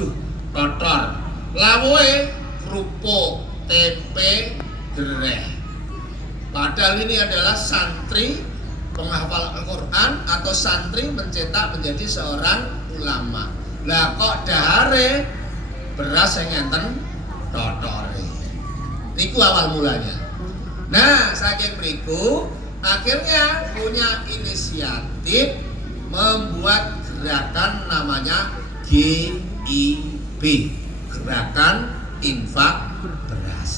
waduh kotor. Lawuhe kerupuk, tempe, gereh. Padahal ini adalah santri penghafal Al-Quran atau santri mencetak menjadi seorang ulama. Lah kok dahare beras yang ngenten totore. Niku awal mulanya. Nah, saking mriku akhirnya punya inisiatif membuat gerakan namanya GIB, Gerakan Infak Beras.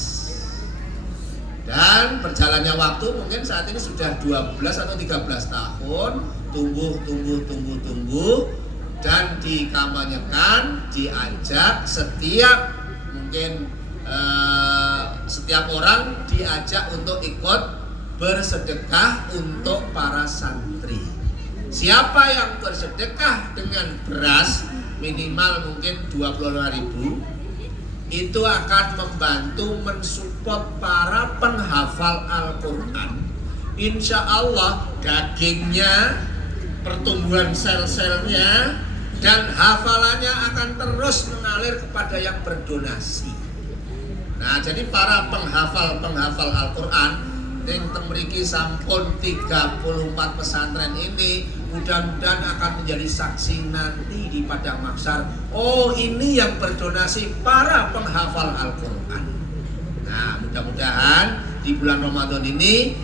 Dan berjalannya waktu mungkin saat ini sudah 12 atau 13 tahun, tumbuh dan dikampanyekan, diajak setiap mungkin setiap orang diajak untuk ikut bersedekah untuk para santri. Siapa yang bersedekah dengan beras minimal mungkin 25.000 itu akan membantu mensupport para penghafal Al-Quran. Insya Allah dagingnya, pertumbuhan sel-selnya dan hafalannya akan terus mengalir kepada yang berdonasi. Nah, jadi para penghafal Al-Quran yang memiliki sampun 34 pesantren ini mudah-mudahan akan menjadi saksi nanti di padang mahsyar. Oh, ini yang berdonasi para penghafal Al-Quran. Nah, mudah-mudahan di bulan Ramadan ini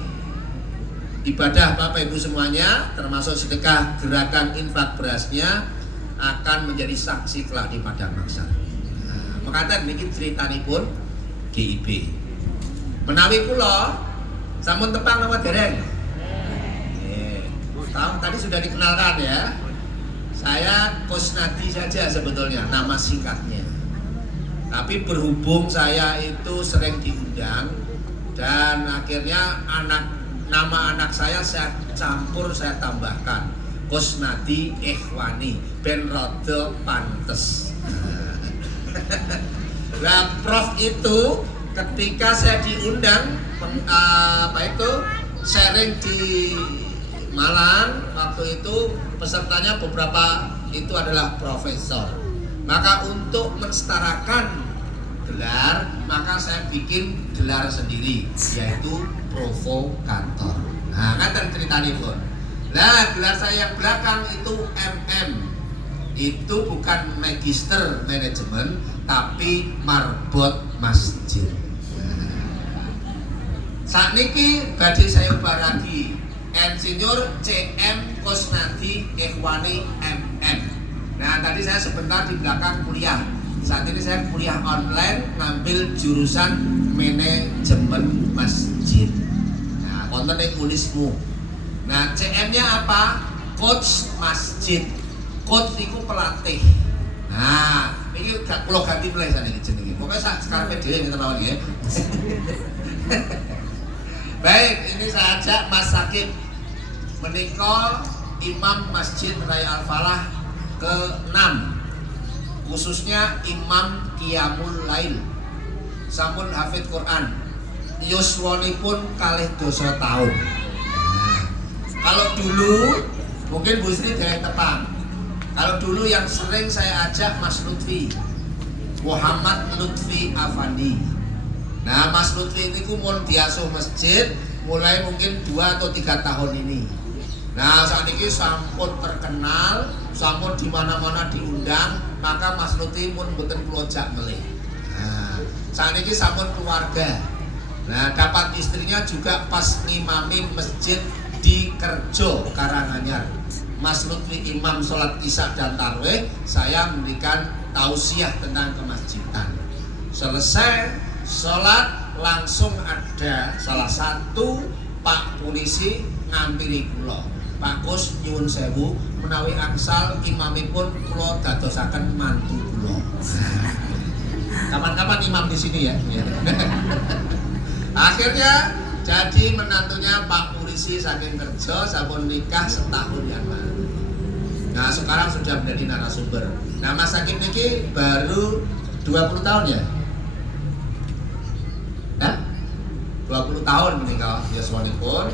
ibadah Bapak Ibu semuanya termasuk sedekah gerakan infak berasnya akan menjadi saksi kelak di padang mahsyar. Nah, makanya niki critanipun GIB. Menawi kula sampun tepang nama dereng. Tadi sudah dikenalkan ya. Saya Kusnadi saja sebetulnya nama singkatnya. Tapi berhubung saya itu sering diundang dan akhirnya nama anak saya campur, saya tambahkan Kusnadi Ikhwani ben rada pantes. Nah, Prof itu ketika saya diundang sharing di Malang, waktu itu pesertanya beberapa itu adalah profesor. Maka untuk mensetarakan gelar, maka saya bikin gelar sendiri, yaitu provokator. Nah, kan ceritanya pun. Nah, gelar saya yang belakang itu MM. Itu bukan magister manajemen, tapi marbot masjid. Saat niki badhe saya baragi Insinyur CM Kusnadi Ikhwani MM. Nah, tadi saya sebentar di belakang kuliah. Saat ini saya kuliah online ngambil jurusan manajemen masjid. Nah, konten yang unismu. Nah, CM-nya apa? Coach masjid. Coach itu pelatih. Nah, ini kalau ganti mulai sana ini jenenge. Pokoknya sekarang dhewe ngene mawon ya. Baik, ini saya ajak Mas Sakib menika Imam Masjid Raya Al-Falah ke-6, khususnya Imam Qiyamul Lail. Sampun hafid Quran. Yuswanipun 2 tahun. Nah, kalau dulu mungkin Bu Sri dereng tepang. Kalau dulu yang sering saya ajak Mas Lutfi, Muhammad Lutfi Afandi. Nah, Mas Lutfi ini mun diasuh masjid mulai mungkin 2 atau 3 tahun ini. Nah, saat ini sampun terkenal, sampun di mana-mana diundang, maka Mas Lutfi mun mboten kula jak melih. Nah, saat ini sampun keluarga. Nah, dapat istrinya juga pas ngimami masjid di Kerjo Karanganyar. Mas Lutfi imam sholat isya dan tarwih, saya memberikan tausiah tentang kemasjidan. Selesai sholat langsung ada salah satu Pak polisi ngampiri kula. Pak Kus nyuwun sewu menawi angsal imamipun kula dadosaken mantu kula. Kapan-kapan imam di sini ya. Akhirnya jadi menantunya Pak polisi saking kerja sampun nikah setahun yang lalu. Nah, sekarang sudah menjadi narasumber. Nah, Mas Sakib niki baru 20 tahun ya? 20 tahun meninggal yuswanipun.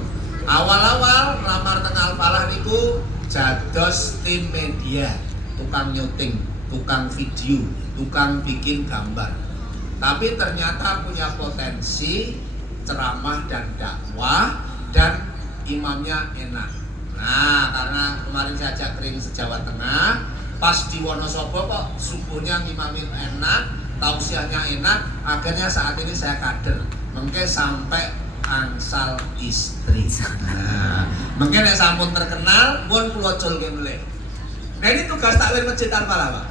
Awal-awal lamar teng Al-Falah niku jados tim media, tukang nyuting. tukang video, tukang bikin gambar. Tapi ternyata punya potensi ceramah dan dakwah dan imamnya enak. Nah, karena kemarin saya ajak keliling se-Jawa Tengah, pas di Wonosobo kok subuhnya ngimamin enak, tausiahnya enak, akhirnya saat ini saya kader. Mungkin sampai angsal istri. Nah, mungkin yang sampun terkenal, pun pelocol mulai. Nah ini tugas taklim masjid Al-Falah, Pak.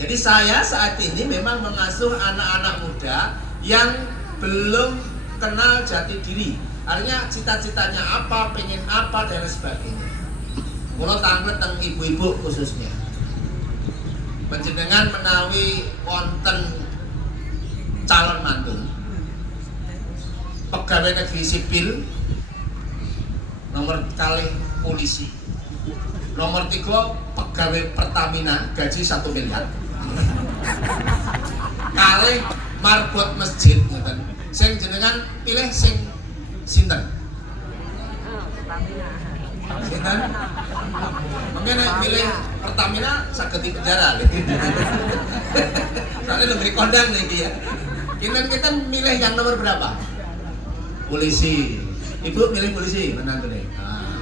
Jadi saya saat ini memang mengasuh anak-anak muda yang belum kenal jati diri. Artinya cita-citanya apa, pengen apa, dan sebagainya. Kalau tanglet teng ibu-ibu khususnya. Panjenengan menawi wonten calon mantu, pegawai negeri sipil, nomor kali polisi, nomor 3 pegawai Pertamina gaji 1 miliar, kali marbot masjid ngoten. Sing jenengan pilih sing sinten? Sinten? Mungkin pilih Pertamina saged di penjara. Soalnya lebih kondang nih dia. Kita milih yang nomor berapa? Polisi. Ibu milih polisi, menantu nih. Nah.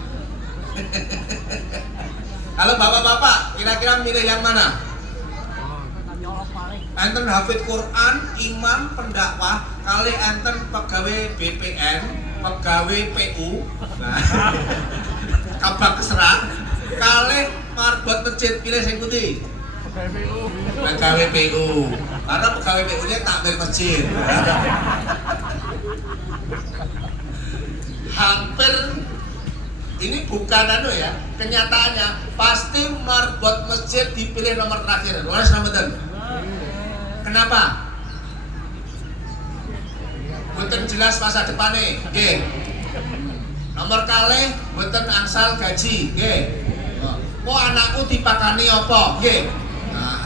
Halo bapak-bapak, kira-kira milih yang mana? Enten hafid Quran, imam, pendakwah, kali enten pegawai BPN, pegawai PU, nah, kabak keserah, kali marbot masjid, pilih sing putih. Pegawai PU, karena pegawai PU nya takmir masjid. Hampir ini bukan ya, kenyataannya pasti marbot masjid dipilih nomor terakhir. Wala selamatkan. Kenapa? Boten jelas masa depannya, nggih. Nomor kalih boten angsal gaji, nggih. Kok anakku dipakani apa, nggih. Nah.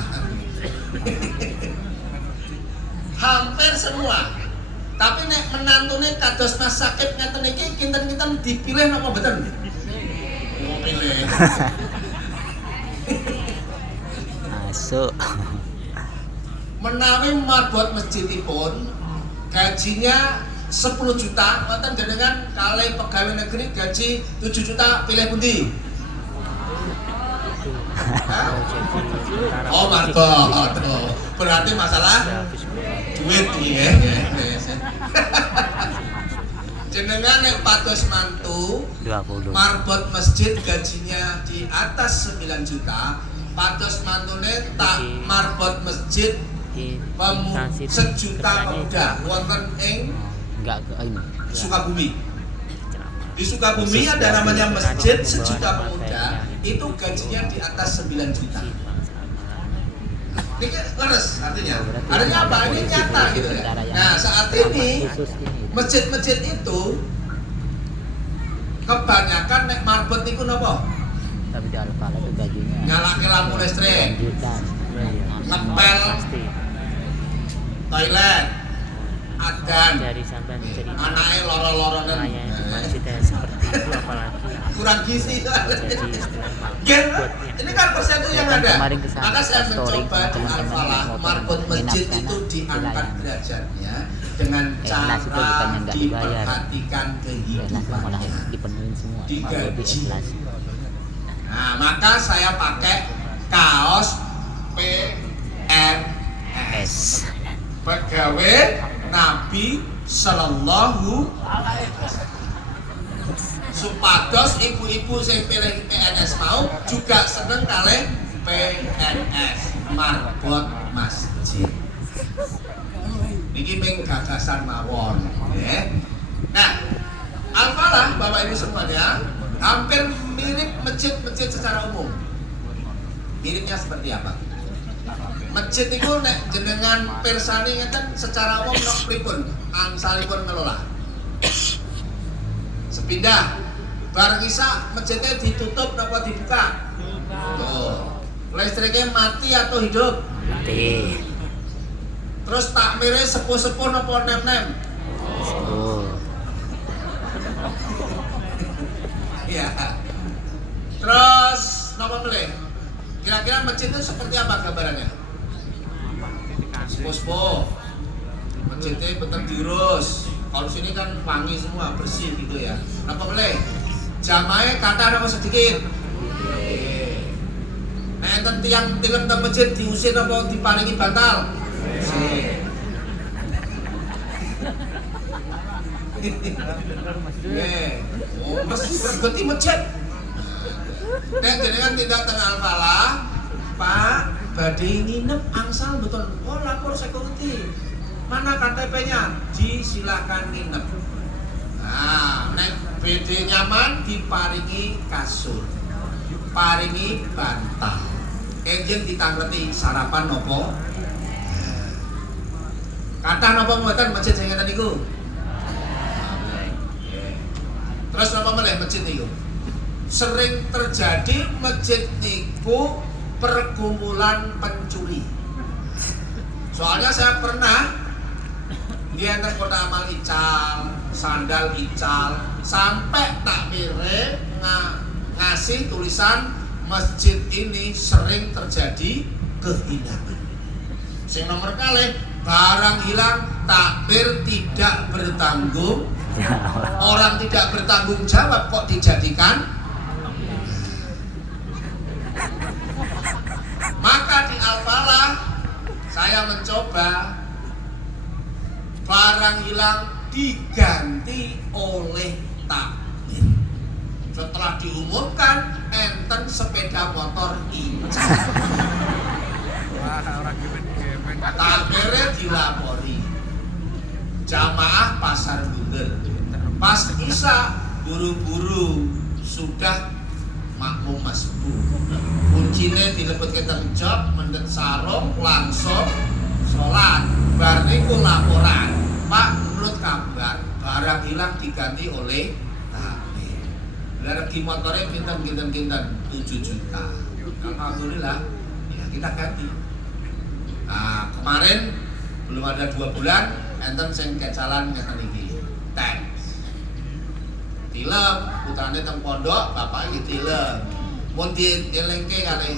Hampir semua. Tapi nek menantune kados Mas Sakib ngeten iki kinten-kinten dipilih napa boten? Oh, pilih. Masuk. Menawi marbot masjidipun gajinya 10 juta, ngoten jenengan kalih pegawai negeri gaji 7 juta, pilih pundi? Oh marbot, berarti masalah duit ya. Jenengan nek pados mantu 20. marbot masjid gajinya di atas 9 juta, pados mantune tak marbot masjid sejuta pemuda wonten ing Sukabumi. Di Sukabumi ada namanya masjid sejuta pemuda, itu gajinya di atas 9 juta. Ini leres artinya. Artinya apa? Ini nyata gitu ya. Nah saat ini masjid-masjid itu kebanyakan nek marbot niku napa? Tapi di Al-Falah itu gajinya Nyalake lampu listrik, ngepel toilet, adan, dari sampai menjadi anaknya loro-loronen, nelayan di masjid seperti itu, apalagi kurang gizi. jadi istilah Gen, buatnya. ini kan persentase yang ada. Kemarin kesana, Maka saya story mencoba di teman-teman Al-Falah yang marbot masjid minat itu sana, diangkat wilayah. derajatnya dengan Ikhlas itu bukannya cara nggak dibayar. diperhatikan Ikhlas malah kehidupannya. dipenuhin semua. Digaji. Lebih ikhlas. Nah, maka saya pakai kaos PNS, pegawai Nabi Sallallahu Alaihi Wasallam. Supados ibu-ibu yang pilih PNS mau juga seneng kali PNS, marbot masjid. Niki ming gagasan mawon, ya. Nah, Al-Falah Bapak Ibu semuanya hampir mirip masjid-masjid secara umum. Miripnya seperti apa? Masjid itu nek jenengan persani ngeten secara umum nok pripun angsalipun ngelola. Sepindah bareng isa masjidnya ditutup napa dibuka? Tuh. Listriknya mati atau hidup? Mati. Terus takmirnya sepuh-sepuh napa nem-nem? Oh. Iya. Terus napa meleh? Kira-kira masjid itu seperti apa gambarannya? Pospo. Masjidnya betul dirus. Kalau sini kan wangi semua, bersih gitu ya. Apa boleh? Jamaah kata apa sedikit? Enten tiang tilem ke masjid diusir apa diparingi bantal? Usir. Mesti berganti masjid. Nek jenengan tindak teng Al-Falah, Pak, badhe nginep angsal betul. Oh, lapor security. Mana KTP-nya? Silakan nginep. Nah, nek BD nyaman diparingi kasur. Paringi bantal. Enjen ditangleti sarapan nopo? Kata nopo mboten masjid sing ngeten niku? Terus napa meneh masjid niku? Sering terjadi masjid niku pergumulan pencuri. Soalnya saya pernah di enten kota amal ical, sandal ical, sampai takmire ngasih tulisan masjid ini sering terjadi kehilangan. Sing nomor kalih barang hilang takmir tidak bertanggung, orang tidak bertanggung jawab kok dijadikan. Maka di Al-Falah saya mencoba barang hilang diganti oleh takmir. Setelah diumumkan enten sepeda motor ical. Takmirnya dilapori. Jamaah pasar bunder. Pas isya buru-buru sudah makmum masbuk. Kuncinya dilebet ke jok, mendet sarung, langsung sholat. Bar niku laporan, Pak, menurut kabar barang hilang diganti oleh takmir. Regi motornya kinten 7 juta. Alhamdulillah, ya kita ganti. Nah, kemarin belum ada 2 bulan, enten sing kecalan ngeten iki. Teks. Tilem, putrane teng pondok, bapak iki tilem. Mun dielingke kalih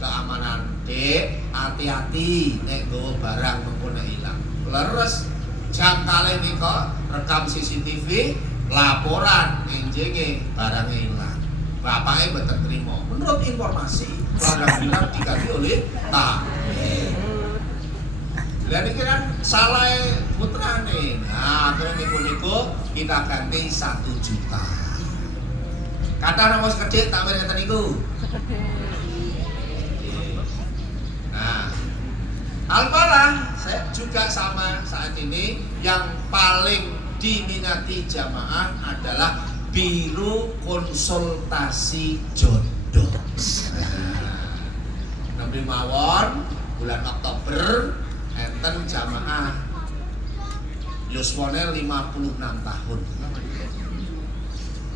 keamanan, Dek, hati-hati nek nggawa barang mengkono ilang. Leres jam kalih nika rekam CCTV laporan enjenge barang ilang. Bapaknya mboten trimo. Menurut informasi barang hilang diganti oleh takmir. Lah niki kan salah putrane. Nah, akhirnya niku kita ganti 1 juta. Kata nomor sedhik takmir ngeten niku. Nah, Al-Falah saya juga sama saat ini yang paling diminati jamaah adalah biro konsultasi jodoh. Nembe mawon bulan Oktober enten jamaah yuswane 56 tahun.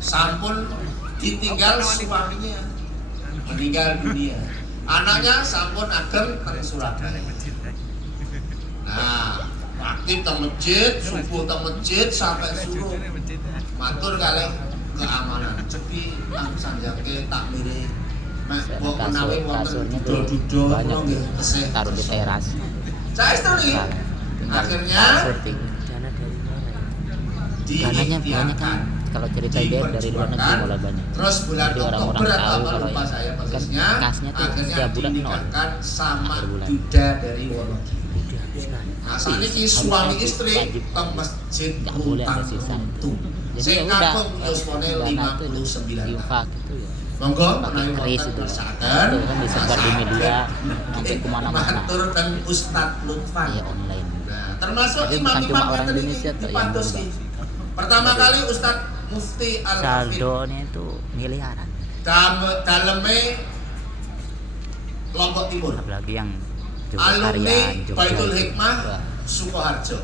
Sampun ditinggal suaminya meninggal dunia. Anaknya sampun ageng teng Surabaya. Nah, aktif teng masjid, subuh teng masjid sampai suruh matur kalih keamanan. Cepi nang sanjake takmire mek mbok menawi wonten dudul-dudul banyak nggih tesih taruh di teras. Saestu nih. Akhirnya Dana dari mana? dananya banyak kan, kalau cerita dia dari luar negeri mulai banyak. Terus bulan Jadi orang-orang Oktober atau tahu apa kalau lupa ini saya kan persisnya, kasnya tuh akhirnya setiap bulan nol. dinikahkan sama Akhir bulan. duda dari Wonogiri. Dihabiskan. Nah, saat ini Habis. suami Habis. istri Wajib. ke masjid Nggak boleh ada sisa. Untung. Jadi Sing ya udah, kakung yuswane dana itu 59 tahun. infak itu ya. Monggo Pakai menawi keris wonten itu. kersakaken. Itu kan disebar di media sampai kemana-mana. Matur ten Ustadz Lutfan. Iya online. Nah, termasuk Jadi bukan imam-imam cuma orang ngeten iki Indonesia tuh yang dipantos berubah. iki. Pertama kali Ustadz Mufti Al-Hafid Saldonya itu miliaran. daleme Lombok Timur. Apalagi yang Alumni Jogja Baitul itu. Hikmah Wah. Sukoharjo.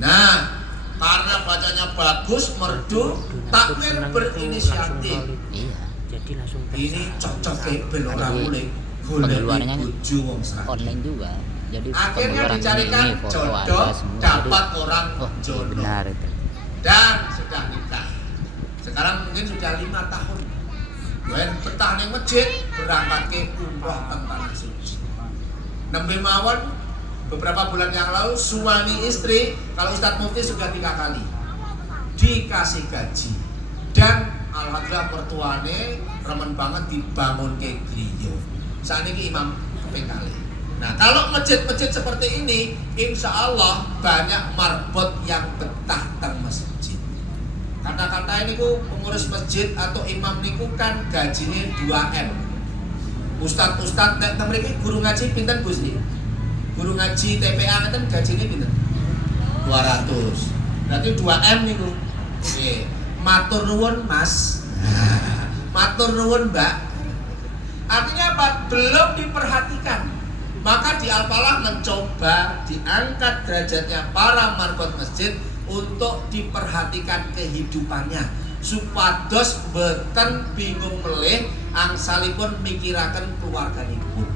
Nah, karena bacanya bagus, merdu, takmir Senang itu berinisiatif. langsung valid. Iya. Jadi langsung Ini cocok ben ora Jadi, mulai pengeluarannya golek bojo wong Seragen. Online juga. Jadi Akhirnya pengeluaran dicarikan ini foto jodoh, ada semua. dapat Jadi, orang oh jodoh. benar itu. Dan sudah nikah. Sekarang mungkin sudah 5 tahun. yen betah ning masjid berangkat ke umroh teng tanah suci. Nembe mawon beberapa bulan yang lalu suami istri kalau Ustadz Mufti sudah 3 kali dikasih gaji dan alhamdulillah mertuane remen banget dibangun ke griya. Saat ini imam kaping kali. Nah kalau masjid-masjid seperti ini insya Allah banyak marbot yang betah teng masjid. Kata-kata ini ku pengurus masjid atau imam niku kan gajinya 2M. Ustadz nek teng mriki guru ngaji pinten Gus niki? Guru ngaji TPA ngeten gajinya pinten? 200. Berarti 2M niku. Nggih. Matur nuwun Mas. Matur nuwun Mbak. Artinya apa? Belum diperhatikan. Maka di Al-Falah mencoba diangkat derajatnya para marbot masjid untuk diperhatikan kehidupannya supados boten bingung melih angsalipun mikiraken keluarganipun.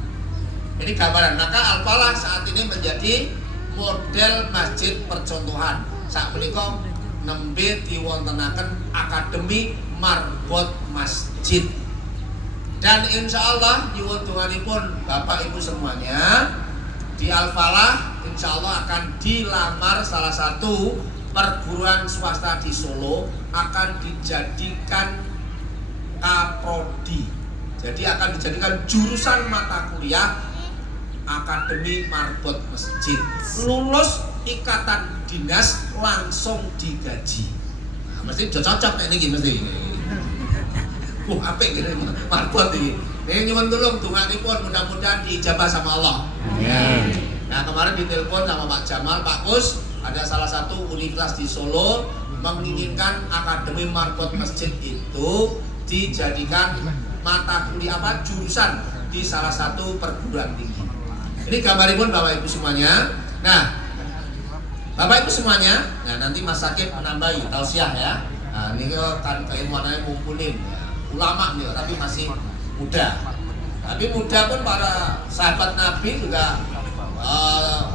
Ini gambaran. Maka Al-Falah saat ini menjadi model masjid percontohan. Saat menika nembe diwontenaken akademi marbot masjid. Dan insya Allah diwuntunganipun Bapak Ibu semuanya di Al-Falah insya Allah akan dilamar salah satu perguruan swasta di Solo, akan dijadikan kaprodi. Jadi akan dijadikan jurusan mata kuliah Akademi Marbot Masjid. Lulus ikatan dinas langsung digaji. Nah, mesti cocok nek niki mesti. Apik gitu marbot iki. Ning nyuwun tulung donganipun mudah-mudahan diijabah sama Allah. Amin. Nah, kemarin ditelepon sama Pak Jamal, Pak Kus, ada salah satu universitas di Solo menginginkan Akademi Marbot Masjid itu dijadikan mata kuliah jurusan di salah satu perguruan tinggi. Ini gambaripun Bapak Ibu semuanya. Nah, Bapak Ibu semuanya, nah nanti Mas Sakib menambahi tausiah ya. Nah, ini kan keilmuannya ngumpulin ya. Ulama nih, tapi masih muda. Tapi muda pun para sahabat Nabi juga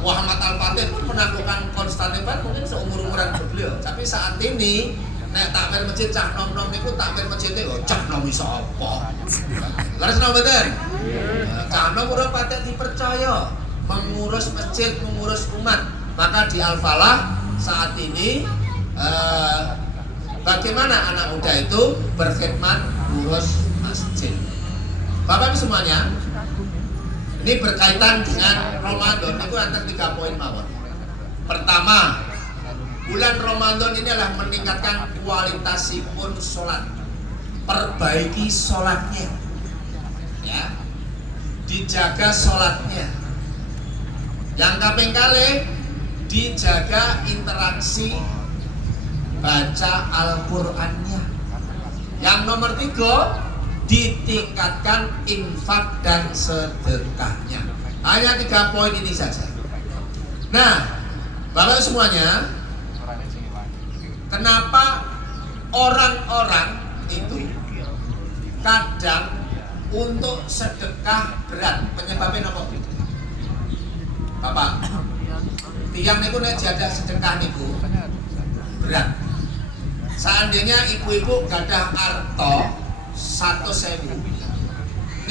Muhammad Al-Fatih pun menaklukkan Konstantinopel mungkin seumur-umuran beliau. Tapi saat ini nek takmir masjid cah nom-nom niku takmir masjid itu cah nom iso apa. Leres napa mboten? Cah nom ora patut dipercaya mengurus masjid, mengurus umat. Maka di Al-Falah saat ini bagaimana anak muda itu berkhidmat ngurus masjid. Bapak Ibu semuanya, ini berkaitan dengan Ramadan itu antara 3 poin mawon. Pertama, bulan Ramadan ini adalah meningkatkan kualitasipun sholat. Perbaiki sholatnya, ya, dijaga sholatnya. Yang kaping kalih dijaga interaksi baca Al-Qur'annya. Yang nomor 3 ditingkatkan infak dan sedekahnya. Hanya 3 poin ini saja. Nah, Bapak semuanya, kenapa orang-orang itu kadang untuk sedekah berat? Penyebabnya apa? Bapak, tiang niku nek jadah sedekah niku berat. Seandainya ibu-ibu gadah arto 100.000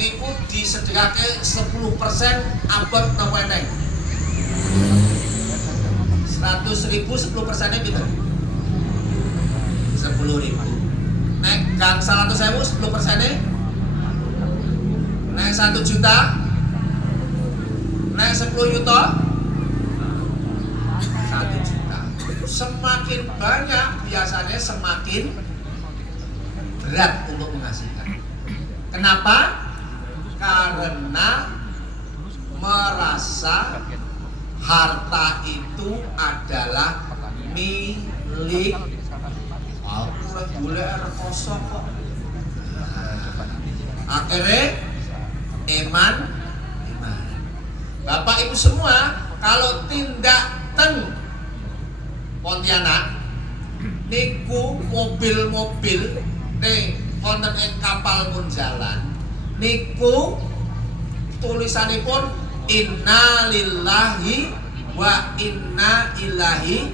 niku disedekahke 10% abot napa eneng? 100.000 10%-nya pinten? 10.000. Nek gang 100.000 10%-nya? Nek 1 juta? Nek 10 juta? 1 juta. Semakin banyak biasanya semakin berat untuk menghasilkan. Kenapa? Karena merasa harta itu adalah milik Allah. Boleh kosong kok. Akhirnya iman. Bapak Ibu semua, kalau tindak ten Pontianak niku mobil-mobil nih wonten ing kapal pun jalan niku tulisanipun inna lillahi wa inna ilaihi.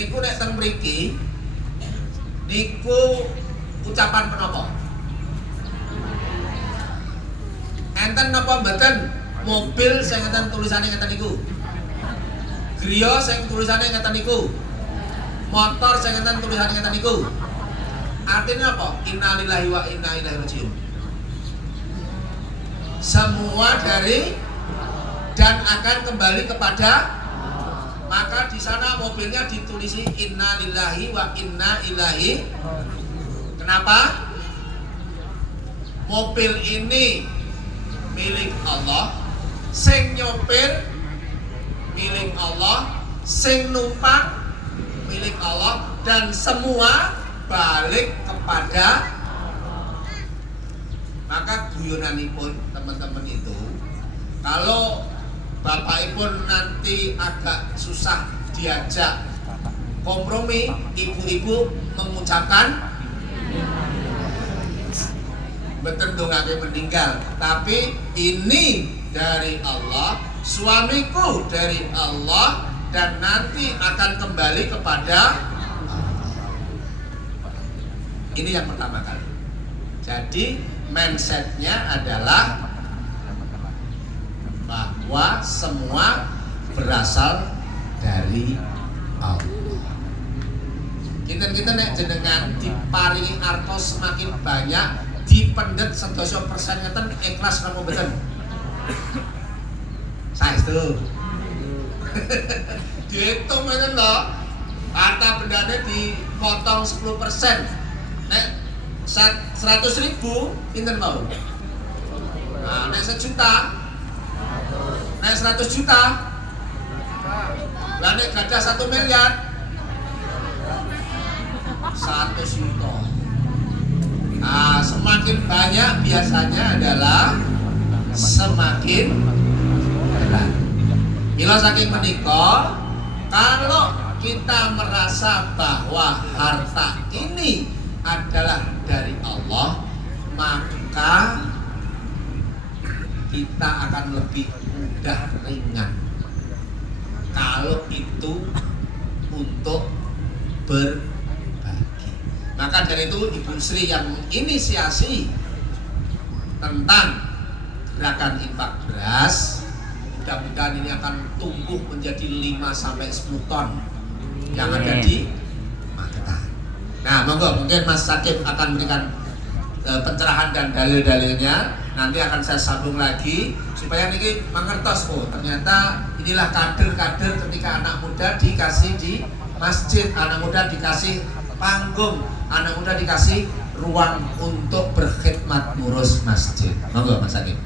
Niku nek teng mriki niku ucapan menapa? Enten napa mboten mobil sing enten tulisane ngeten niku? Griya sing tulisane ngeten niku. Motor sing enten tulisane ngeten niku. Artinya apa? Innalillahi wa inna ilaihi rajiun. Semua dari dan akan kembali kepada, maka di sana mobilnya ditulisi innalillahi wa inna ilaihi. Kenapa? Mobil ini milik Allah, sing nyopir milik Allah, sing numpang milik Allah, dan semua balik kepada. Maka guyonanipun teman-teman itu, kalau bapakipun nanti agak susah diajak kompromi, ibu-ibu mengucapkan betul dongake meninggal, tapi ini dari Allah, suamiku dari Allah, dan nanti akan kembali kepada ini yang pertama kali. Jadi mindsetnya adalah bahwa semua berasal dari Allah. Kita nek jenengan diparingi arto semakin banyak, dipendet sedasa persen ngeten ikhlas napa mboten? Saestu. Dihitung ngeten lho. Harta bendane dipotong 10%. Nek 100.000 pinten mau? Nah, nek 1 juta. Nek 100 juta. Lah nek gadah 1 miliar. 100 juta. Nah, semakin banyak biasanya adalah semakin berat. Mila saking menika, kalau kita merasa bahwa harta ini adalah dari Allah, maka kita akan lebih mudah ringan kalau itu untuk berbagi. Maka dari itu Ibu Sri yang menginisiasi tentang gerakan infak beras, mudah-mudahan ini akan tumbuh menjadi 5-10 ton yang ada di Magetan. Nah, monggo mungkin Mas Sakib akan memberikan pencerahan dan dalil-dalilnya. Nanti akan saya sambung lagi supaya niki mangertos, oh ternyata inilah kader-kader ketika anak muda dikasih di masjid, anak muda dikasih panggung, anak muda dikasih ruang untuk berkhidmat ngurus masjid. Monggo Mas Sakib.